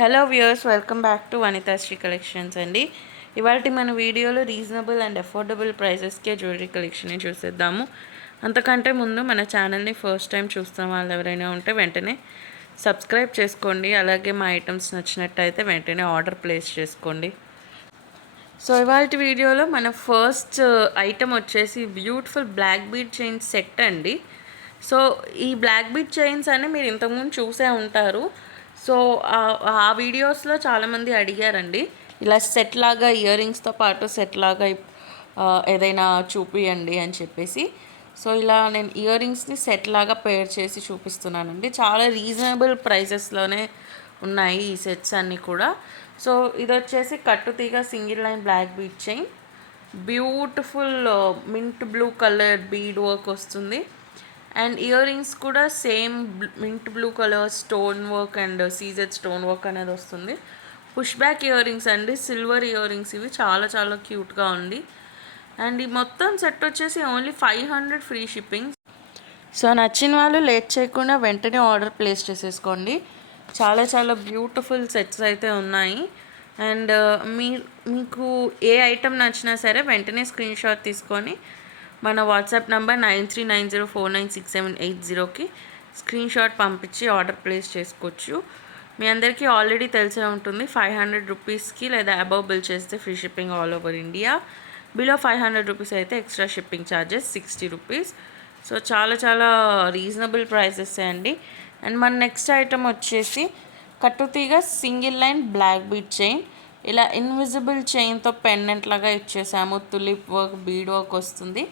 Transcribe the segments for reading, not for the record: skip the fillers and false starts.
Hello viewers, welcome back to Vanithasri collections అండి. ఇవాళ మన వీడియోలో రీజనబుల్ అండ్ అఫోర్డబుల్ ప్రైజెస్కే జ్యువెలరీ కలెక్షన్ని చూసేద్దాము. అంతకంటే ముందు మన ఛానల్ని ఫస్ట్ టైం చూస్తున్న వాళ్ళు ఎవరైనా ఉంటే వెంటనే సబ్స్క్రైబ్ చేసుకోండి. అలాగే మా ఐటమ్స్ నచ్చినట్టయితే వెంటనే ఆర్డర్ ప్లేస్ చేసుకోండి. సో ఇవాళ వీడియోలో మన ఫస్ట్ ఐటమ్ వచ్చేసి beautiful black bead chain set అండి. సో ఈ బ్లాక్ బీడ్ చైన్స్ అని మీరు ఇంతకుముందు చూసే ఉంటారు. సో ఆ వీడియోస్లో చాలామంది అడిగారండి, ఇలా సెట్ లాగా ఇయర్ రింగ్స్తో పాటు సెట్ లాగా ఏదైనా చూపియండి అని చెప్పేసి. సో ఇలా నేను ఇయర్ రింగ్స్ని సెట్ లాగా పేర్ చేసి చూపిస్తున్నానండి. చాలా రీజనబుల్ ప్రైజెస్లోనే ఉన్నాయి ఈ సెట్స్ అన్నీ కూడా. సో ఇది వచ్చేసి కట్టుతీగ single line black bead chain, beautiful mint blue colour bead work వస్తుంది. అండ్ ఇయర్ రింగ్స్ కూడా same mint blue colour stone work and CZ stone work అనేది వస్తుంది. పుష్ బ్యాక్ ఇయర్ రింగ్స్ అండి, సిల్వర్ ఇయర్ రింగ్స్. ఇవి చాలా చాలా క్యూట్గా ఉంది. అండ్ ఈ మొత్తం సెట్ వచ్చేసి ఓన్లీ 500 ఫ్రీ షిప్పింగ్. సో నచ్చిన వాళ్ళు లేట్ చేయకుండా వెంటనే ఆర్డర్ ప్లేస్ చేసేసుకోండి. చాలా చాలా బ్యూటిఫుల్ సెట్స్ అయితే ఉన్నాయి. అండ్ మీకు ఏ ఐటెం నచ్చినా సరే వెంటనే స్క్రీన్ షాట్ తీసుకొని మన వాట్సాప్ నంబర్ 9390496780కి స్క్రీన్ షాట్ పంపించి ఆర్డర్ ప్లేస్ చేసుకోవచ్చు. మీ అందరికీ ఆల్రెడీ తెలిసే ఉంటుంది, 500 రూపీస్కి లేదా అబవ్ బిల్ చేస్తే free shipping all over India. Below 500 rupees అయితే extra shipping charges 60 rupees. So చాలా చాలా రీజనబుల్ ప్రైసెస్ అండి. అండ్ మన నెక్స్ట్ ఐటమ్ వచ్చేసి కట్టుతీగ single line black bead chain. ఇలా ఇన్విజిబుల్ చైన్తో పెండెంట్ లాగా ఇచ్చేసాము. తులిప్ వర్క్ బీడ్ వర్క్ వస్తుంది.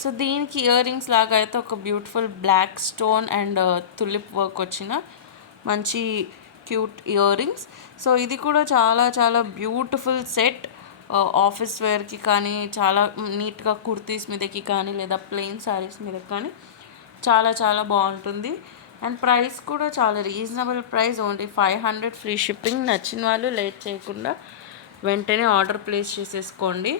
సో దీనికి ఇయర్ రింగ్స్ లాగా అయితే ఒక beautiful black stone and tulip work వచ్చిన మంచి క్యూట్ ఇయర్ రింగ్స్. సో ఇది కూడా చాలా చాలా బ్యూటిఫుల్ సెట్. ఆఫీస్ వేర్కి కానీ, చాలా నీట్గా కుర్తీస్ మీదకి కానీ, లేదా ప్లెయిన్ శారీస్ మీద కానీ చాలా చాలా బాగుంటుంది. అండ్ ప్రైస్ కూడా చాలా reasonable price, only 500 free shipping. నచ్చిన వాళ్ళు లేట్ చేయకుండా వెంటనే ఆర్డర్ ప్లేస్ చేసేసుకోండి.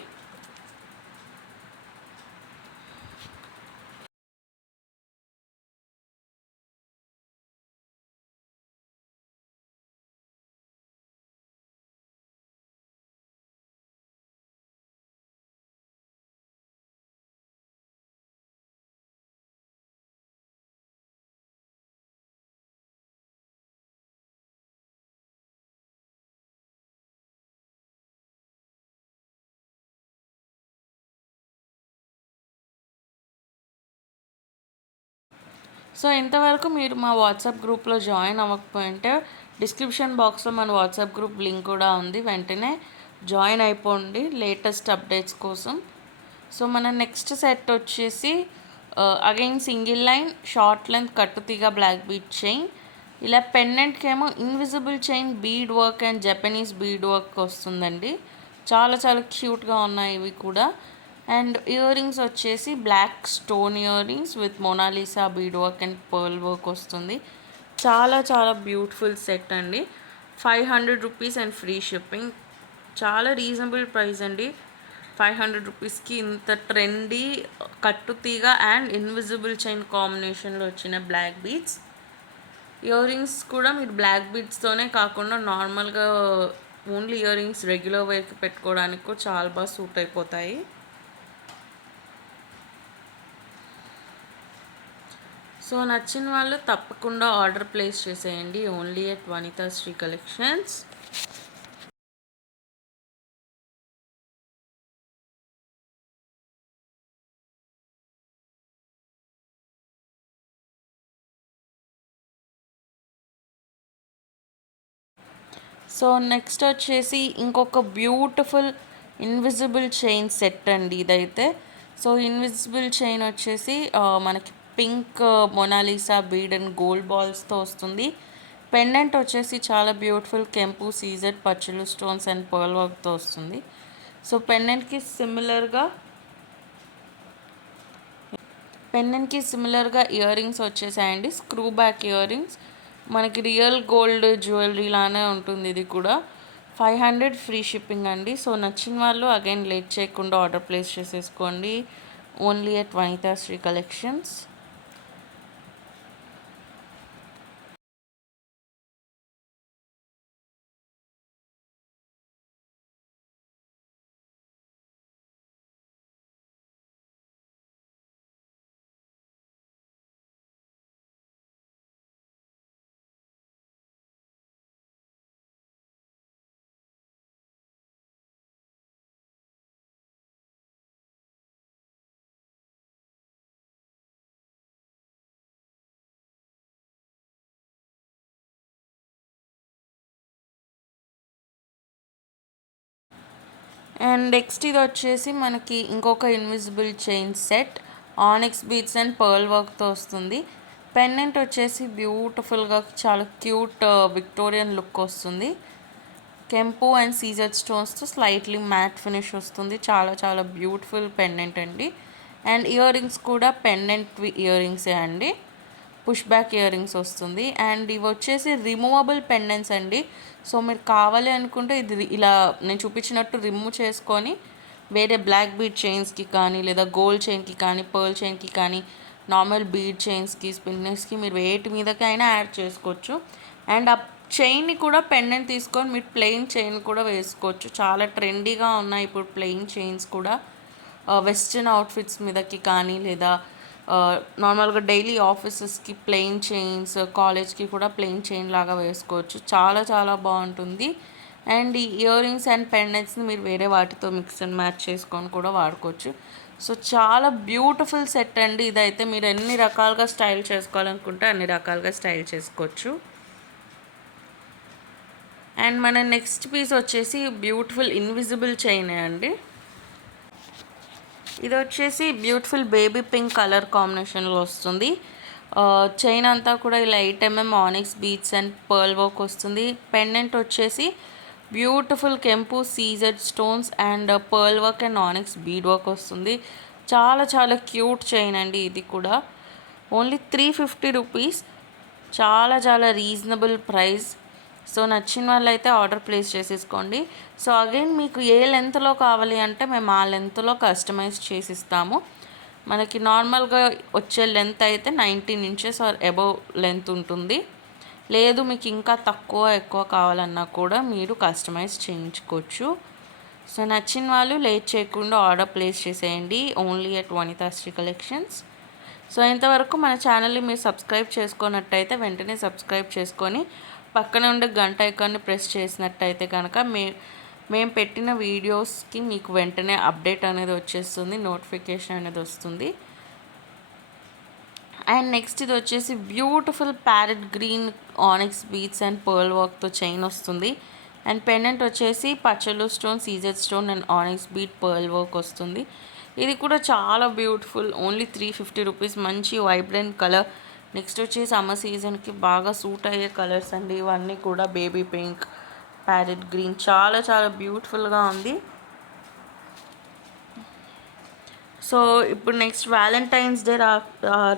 సో ఇంతవరకు మీరు మా వాట్సాప్ గ్రూప్లో జాయిన్ అవ్వకపోయింటే డిస్క్రిప్షన్ బాక్స్లో మన వాట్సాప్ గ్రూప్ లింక్ కూడా ఉంది. వెంటనే జాయిన్ అయిపోండి లేటెస్ట్ అప్డేట్స్ కోసం. సో మన నెక్స్ట్ సెట్ వచ్చేసి again single line short length కట్టుతీగ బ్లాక్ బీడ్ చైన్. ఇలా పెండెంట్కి ఏమో invisible chain bead work and Japanese bead work వస్తుందండి. చాలా చాలా క్యూట్గా ఉన్నాయి ఇవి కూడా. అండ్ ఇయర్ రింగ్స్ వచ్చేసి black stone ear rings with Mona Lisa bead work and pearl work వస్తుంది. చాలా చాలా బ్యూటిఫుల్ సెట్ అండి. 500 రూపీస్ అండ్ ఫ్రీ షిప్పింగ్. చాలా రీజనబుల్ ప్రైస్ అండి. 500 రూపీస్కి ఇంత ట్రెండీ కట్టుతీగ అండ్ ఇన్విజిబుల్ చైన్ కాంబినేషన్లో వచ్చిన బ్లాక్ బీడ్స్. ఇయర్ రింగ్స్ కూడా మీరు బ్లాక్ బీడ్స్తోనే కాకుండా నార్మల్గా ఓన్లీ ఇయర్ రింగ్స్ రెగ్యులర్ వేర్కి పెట్టుకోవడానికి కూడా చాలా బాగా సూట్ అయిపోతాయి. సో నచ్చిన వాళ్ళు తప్పకుండా ఆర్డర్ ప్లేస్ చేసేయండి, only at Vanithasri collections. So next వచ్చేసి ఇంకొక బ్యూటిఫుల్ ఇన్విజిబుల్ చైన్ సెట్ అండి ఇదైతే. సో ఇన్విజిబుల్ చైన్ వచ్చేసి మనకి pink Mona Lisa bead and gold బాల్స్తో వస్తుంది. పెండెంట్ వచ్చేసి చాలా బ్యూటిఫుల్ కెంపు సీజెడ్ పచ్చులు స్టోన్స్ అండ్ పర్ల్ వర్క్తో వస్తుంది. సో పెండెంట్కి సిమిలర్గా ఇయర్ రింగ్స్ వచ్చేసాయండి. స్క్రూ బ్యాక్ ఇయర్ రింగ్స్, మనకి రియల్ గోల్డ్ జ్యువెలరీ లానే ఉంటుంది. ఇది కూడా 500 ఫ్రీ షిప్పింగ్ అండి. సో నచ్చిన వాళ్ళు అగైన్ లేట్ చేయకుండా ఆర్డర్ ప్లేస్ చేసేసుకోండి, only at Vanithasri collections. And next ఇది వచ్చేసి మనకి ఇంకొక invisible chain set onyx beads and pearl వర్క్తో వస్తుంది. పెండెంట్ వచ్చేసి బ్యూటిఫుల్గా చాలా క్యూట్ విక్టోరియన్ లుక్ వస్తుంది. కెంపు అండ్ సీజర్ స్టోన్స్తో స్లైట్లీ మ్యాట్ ఫినిష్ వస్తుంది. చాలా చాలా బ్యూటిఫుల్ పెండెంట్ అండి. అండ్ ఇయర్ రింగ్స్ కూడా పెండెంట్ ఇయర్ రింగ్సే అండి, పుష్ బ్యాక్ ఇయర్ రింగ్స్ వస్తుంది. అండ్ ఇవి వచ్చేసి రిమూవబుల్ పెండెంట్స్ అండి. సో మీరు కావాలి అనుకుంటే ఇది ఇలా నేను చూపించినట్టు రిమూవ్ చేసుకొని వేరే బ్లాక్ బీడ్ చైన్స్కి కానీ లేదా గోల్డ్ చైన్కి కానీ పర్ల్ చైన్కి కానీ నార్మల్ బీడ్ చైన్స్కి స్పిన్నర్స్కి మీరు వేటి మీదకైనా యాడ్ చేసుకోవచ్చు. అండ్ ఆ చైన్ని కూడా పెండెంట్ తీసుకొని మీరు ప్లెయిన్ చైన్ కూడా వేసుకోవచ్చు. చాలా ట్రెండీగా ఉన్నాయి ఇప్పుడు ప్లెయిన్ చైన్స్ కూడా. వెస్ట్రన్ అవుట్ఫిట్స్ మీదకి కానీ లేదా నార్మల్గా డైలీ ఆఫీసెస్కి ప్లెయిన్ చైన్స్, కాలేజ్కి కూడా ప్లెయిన్ చైన్ లాగా వేసుకోవచ్చు. చాలా చాలా బాగుంటుంది. అండ్ ఈ ఇయర్ రింగ్స్ అండ్ పెండెంట్స్ని మీరు వేరే వాటితో మిక్స్ అండ్ మ్యాచ్ చేసుకొని కూడా వాడుకోవచ్చు. సో చాలా బ్యూటిఫుల్ సెట్ అండి ఇదైతే. మీరు ఎన్ని రకాలుగా స్టైల్ చేసుకోవాలనుకుంటే అన్ని రకాలుగా స్టైల్ చేసుకోవచ్చు. అండ్ మన నెక్స్ట్ పీస్ వచ్చేసి బ్యూటిఫుల్ ఇన్విజిబుల్ చైన్ అండి. ఇది వచ్చేసి బ్యూటిఫుల్ బేబీ పింక్ కలర్ కాంబినేషన్లో వస్తుంది. చైన్ అంతా కూడా ఇలా 8mm onyx beads and pearl work వస్తుంది. పెండెంట్ వచ్చేసి బ్యూటిఫుల్ కెంపు సీజర్ stones and pearl work and onyx bead work వస్తుంది. చాలా చాలా క్యూట్ చైన్ అండి ఇది కూడా. ఓన్లీ 350 రూపీస్, చాలా చాలా రీజనబుల్ ప్రైస్. సో నచ్చిన వాళ్ళు అయితే ఆర్డర్ ప్లేస్ చేసేసుకోండి. సో అగైన్ మీకు ఏ లెంత్లో కావాలి అంటే మేము ఆ లెంత్లో కస్టమైజ్ చేసిస్తాము. మనకి నార్మల్గా వచ్చే లెంత్ అయితే 19 ఇంచెస్ ఆర్ అబవ్ లెంత్ ఉంటుంది. లేదు మీకు ఇంకా తక్కువ ఎక్కువ కావాలన్నా కూడా మీరు కస్టమైజ్ చేయించుకోవచ్చు. సో నచ్చిన వాళ్ళు లేట్ చేయకుండా ఆర్డర్ ప్లేస్ చేసేయండి ఓన్లీ అట్ వనితాశ్రీ కలెక్షన్స్. సో ఇంతవరకు మన ఛానల్ని మీరు సబ్స్క్రైబ్ చేసుకున్నట్టయితే వెంటనే సబ్స్క్రైబ్ చేసుకొని పక్కనే ఉండే గంట ఐకాన్ని ప్రెస్ చేసినట్టయితే కనుక మేము పెట్టిన వీడియోస్కి మీకు వెంటనే అప్డేట్ అనేది వచ్చేస్తుంది, నోటిఫికేషన్ అనేది వస్తుంది. అండ్ నెక్స్ట్ ఇది వచ్చేసి beautiful parrot green onyx beads and pearl వర్క్తో చైన్ వస్తుంది. అండ్ పెండెంట్ వచ్చేసి పచ్చలు స్టోన్, సీజర్ stone and onyx bead pearl work వస్తుంది. ఇది కూడా చాలా బ్యూటిఫుల్, ఓన్లీ 350 రూపీస్. మంచి వైబ్రెంట్ కలర్. నెక్స్ట్ వచ్చి సమ్మర్ సీజన్కి బాగా సూట్ అయ్యే కలర్స్ అండి ఇవన్నీ కూడా. బేబీ పింక్, ప్యారెట్ గ్రీన్, చాలా చాలా బ్యూటిఫుల్గా ఉంది. సో ఇప్పుడు నెక్స్ట్ వ్యాలంటైన్స్ డే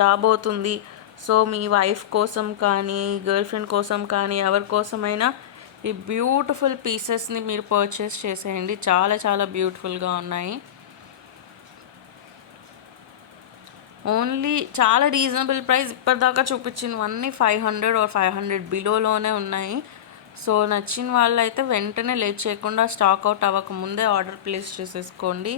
రాబోతుంది. సో మీ వైఫ్ కోసం కానీ గర్ల్ ఫ్రెండ్ కోసం కానీ ఎవరి కోసమైనా ఈ బ్యూటిఫుల్ పీసెస్ని మీరు పర్చేస్ చేసేయండి. చాలా చాలా బ్యూటిఫుల్గా ఉన్నాయి. ఓన్లీ చాలా రీజనబుల్ ప్రైస్. ఇప్పటిదాకా చూపించినవన్నీ 500 ఆర్ 500 బిలోలోనే ఉన్నాయి. సో నచ్చిన వాళ్ళు అయితే వెంటనే లేట్ చేయకుండా స్టాక్ అవుట్ అవ్వకముందే ఆర్డర్ ప్లేస్ చేసేసుకోండి.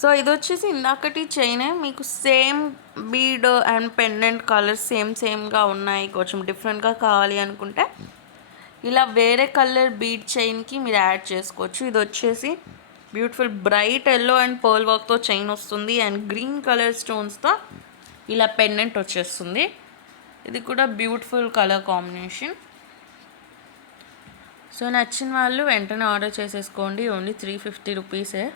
సో ఇది వచ్చేసి ఇందాకటి చైనే, మీకు same bead and pendant colours సేమ్గా ఉన్నాయి. కొంచెం డిఫరెంట్గా కావాలి అనుకుంటే ఇలా వేరే కలర్ బీడ్ చైన్కి మీరు యాడ్ చేసుకోవచ్చు. ఇది వచ్చేసి beautiful bright yellow and pearl వర్క్తో చైన్ వస్తుంది. అండ్ గ్రీన్ కలర్ స్టోన్స్తో ఇలా పెండెంట్ వచ్చేస్తుంది. ఇది కూడా బ్యూటిఫుల్ కలర్ కాంబినేషన్. సో నచ్చిన వాళ్ళు వెంటనే ఆర్డర్ చేసేసుకోండి. ఓన్లీ 350 రూపీసే.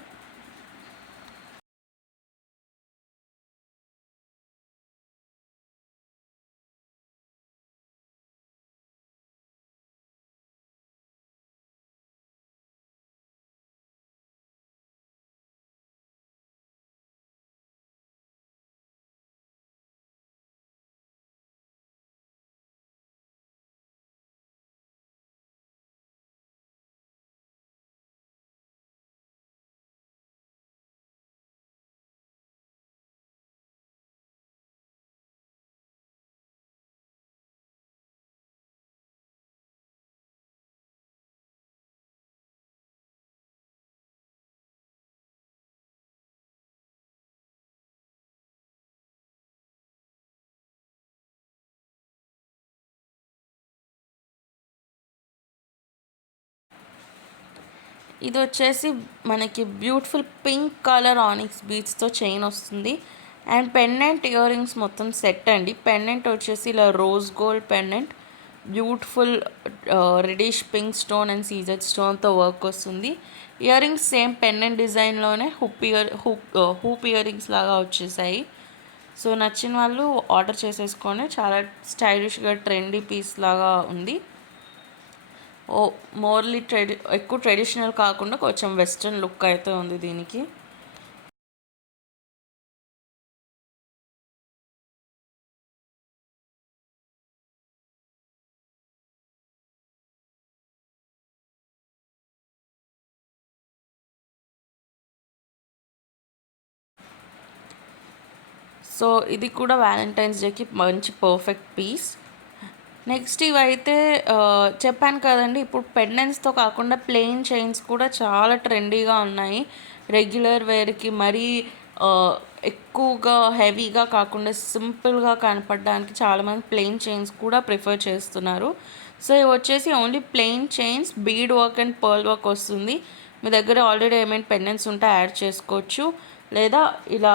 ఇది వచ్చేసి మనకి బ్యూటిఫుల్ పింక్ కలర్ ఆనిక్స్ బీడ్స్తో చైన్ వస్తుంది. అండ్ పెండెంట్ ఇయర్ రింగ్స్ మొత్తం సెట్ అండి. పెండెంట్ వచ్చేసి ఇలా rose gold pendant, beautiful reddish pink stone and CZ స్టోన్తో వర్క్ వస్తుంది. ఇయర్ రింగ్స్ సేమ్ పెండెంట్ డిజైన్లోనే హూప్ ఇయర్ రింగ్స్ లాగా వచ్చేసాయి. సో నచ్చిన వాళ్ళు ఆర్డర్ చేసేసుకొని, చాలా స్టైలిష్గా ట్రెండీ పీస్ లాగా ఉంది. మోర్లీ ఎక్కువ ట్రెడిషనల్ కాకుండా కొంచెం వెస్ట్రన్ లుక్ అయితే ఉంది దీనికి. సో ఇది కూడా వ్యాలంటైన్స్ డేకి మంచి పర్ఫెక్ట్ పీస్. నెక్స్ట్ ఇవైతే చెప్పాను కదండి, ఇప్పుడు పెండెంట్స్తో కాకుండా ప్లెయిన్ చైన్స్ కూడా చాలా ట్రెండీగా ఉన్నాయి. రెగ్యులర్ వేర్కి మరీ ఎక్కువగా హెవీగా కాకుండా సింపుల్గా కనపడడానికి చాలామంది ప్లెయిన్ చైన్స్ కూడా ప్రిఫర్ చేస్తున్నారు. సో ఇవి వచ్చేసి only plain chains, bead work and pearl work వస్తుంది. మీ దగ్గర ఆల్రెడీ ఏమైనా పెండెంట్స్ ఉంటే యాడ్ చేసుకోవచ్చు, లేదా ఇలా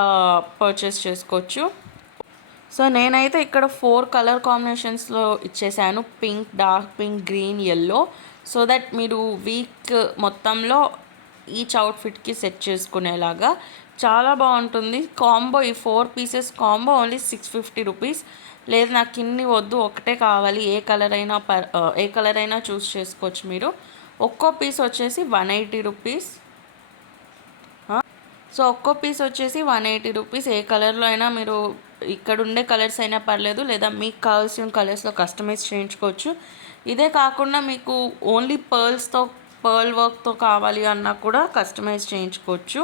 పర్చేస్ చేసుకోవచ్చు. సో నేనైతే ఇక్కడ 4 కలర్ కాంబినేషన్స్లో ఇచ్చేసాను, pink, dark pink, green, yellow. So that మీరు వీక్ మొత్తంలో ఈచ్ అవుట్ఫిట్కి సెట్ చేసుకునేలాగా చాలా బాగుంటుంది. కాంబో ఈ 4 పీసెస్ కాంబో ఓన్లీ 650 రూపీస్. లేదు నాకు ఇన్ని వద్దు, ఒకటే కావాలి, ఏ కలర్ అయినా చూస్ చేసుకోవచ్చు మీరు. ఒక్కో పీస్ వచ్చేసి 180 రూపీస్. సో ఒక్కో పీస్ వచ్చేసి 180 రూపీస్. ఏ కలర్లో అయినా మీరు, ఇక్కడ ఉండే కలర్స్ అయినా పర్లేదు, లేదా మీకు కావాల్సిన కలర్స్లో కస్టమైజ్ చేయించుకోవచ్చు. ఇదే కాకుండా మీకు ఓన్లీ పర్ల్ వర్క్తో కావాలి అన్నా కూడా కస్టమైజ్ చేయించుకోవచ్చు.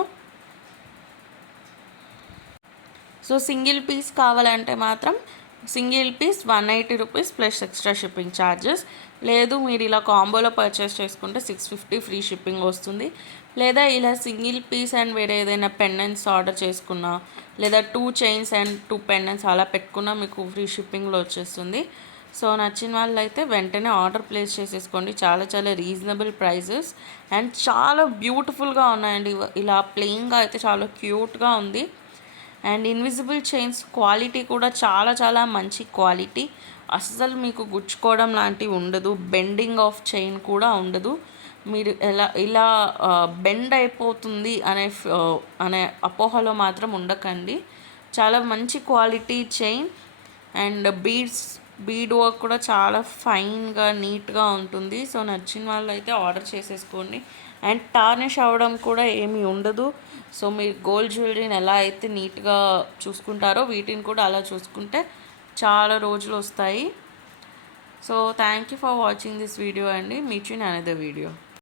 సో సింగిల్ పీస్ కావాలంటే మాత్రం single piece 180 rupees plus extra shipping charges. లేదు మీరు ఇలా కాంబోలో పర్చేస్ చేసుకుంటే 650 ఫ్రీ షిప్పింగ్ వస్తుంది. లేదా ఇలా సింగిల్ పీస్ అండ్ వేరే ఏదైనా పెండెంట్స్ ఆర్డర్ చేసుకున్నా, లేదా 2 చైన్స్ అండ్ 2 పెండెంట్స్ అలా పెట్టుకున్నా మీకు ఫ్రీ షిప్పింగ్లో వచ్చేస్తుంది. సో నచ్చిన వాళ్ళు అయితే వెంటనే ఆర్డర్ ప్లేస్ చేసేసుకోండి. చాలా చాలా రీజనబుల్ ప్రైజెస్ అండ్ చాలా బ్యూటిఫుల్గా ఉన్నాయండి. ఇలా ప్లెయిన్గా అయితే చాలా క్యూట్గా ఉంది. అండ్ ఇన్విజిబుల్ చైన్స్ క్వాలిటీ కూడా చాలా చాలా మంచి క్వాలిటీ. అస్సలు మీకు గుచ్చుకోవడం లాంటివి ఉండదు, బెండింగ్ ఆఫ్ చైన్ కూడా ఉండదు. మీరు ఇలా బెండ్ అయిపోతుంది అనే అపోహలో మాత్రం ఉండకండి. చాలా మంచి quality chain. And bead work కూడా చాలా ఫైన్గా నీట్గా ఉంటుంది. సో నచ్చిన వాళ్ళు అయితే ఆర్డర్ చేసేసుకోండి. అండ్ టార్నిష్ అవ్వడం కూడా ఏమీ ఉండదు. సో మీరు గోల్డ్ జ్యువెలరీని ఎలా అయితే నీట్గా చూసుకుంటారో వీటిని కూడా అలా చూసుకుంటే చాలా రోజులు వస్తాయి. So thank you for watching this video అండి. Meet you in another video.